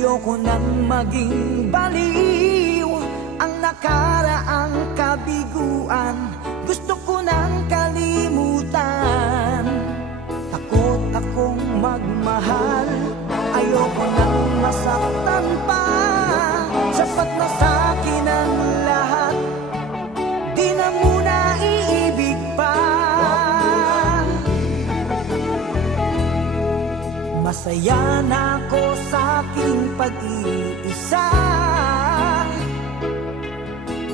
Ayoko nang maging baliw ang nakaraang kabiguan. Gusto ko nang kalimutan. Takot akong magmahal. Ayoko nang masaktan pa. Sapat na sa'kin ang lahat. Di na muna iibig pa. Masaya na ako sa aking pag-iisa.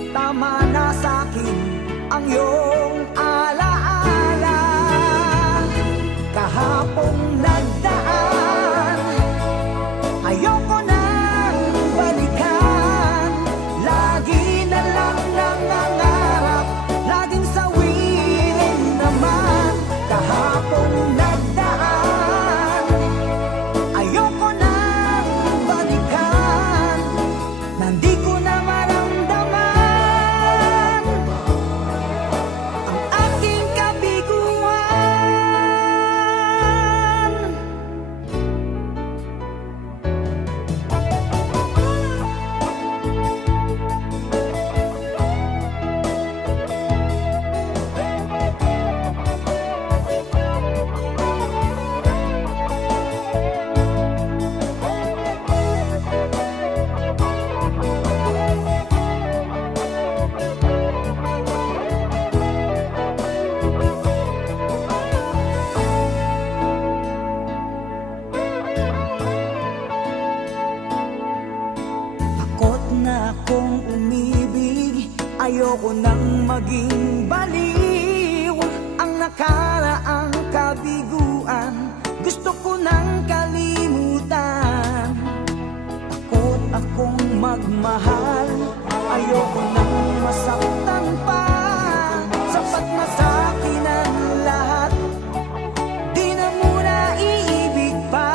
Tama na sa'kin ang iyong alaala. Kahapong nagdaan, ayoko nang balikan. Lagi na lang nangangarap, laging sawirin naman. Kahapong nagdaan, ayoko nang balikan. Nandi ko na maramdaman ang aking kabiguan. Takot na akong umibig. Ayoko nang maging baliw ang nakaraang kabiguan. Gusto ko nang kalimutan. Takot akong magmahal. Ayoko nang masaktan pa. Sapat na sa'kin ang lahat. Di na muna iibig pa.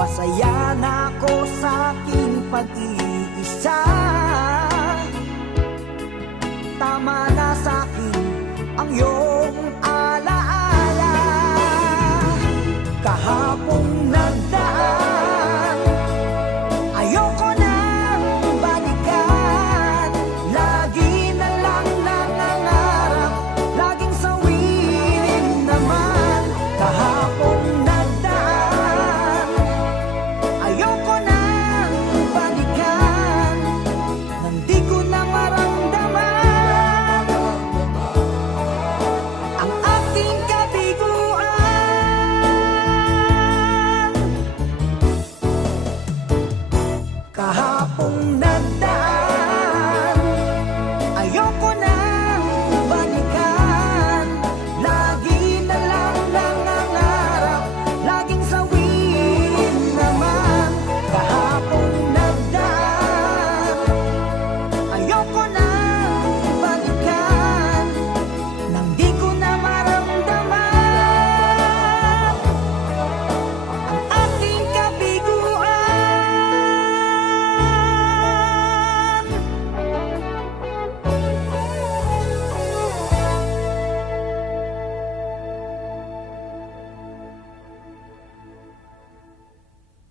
Masaya na ako sa aking pag-iisa. Tama